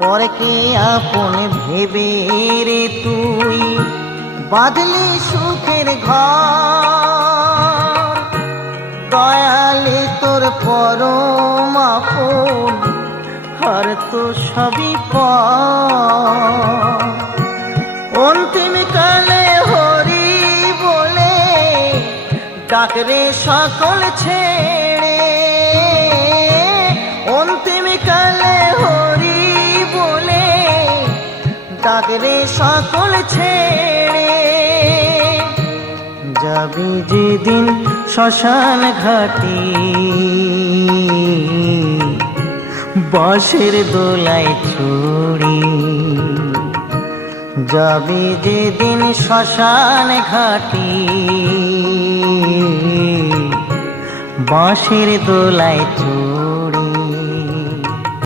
পরকে আপন ভেবে রে তুই বাঁধলি সুখের ঘর, দয়ালে তোর পরম আপন আর তো সবই পর। অন্তিম কালে হরি বলে ডাকরে সকল ছেড়ে, অন্তিম কালে হরি বলে ডাকরে সকল ছেড়ে। যাবি যেদিন শ্মশান ঘাটি বাঁশের দোলায় ছুড়ি, যাবি যেদিন শ্মশান ঘাটি বাঁশের দোলায় ছুড়ি।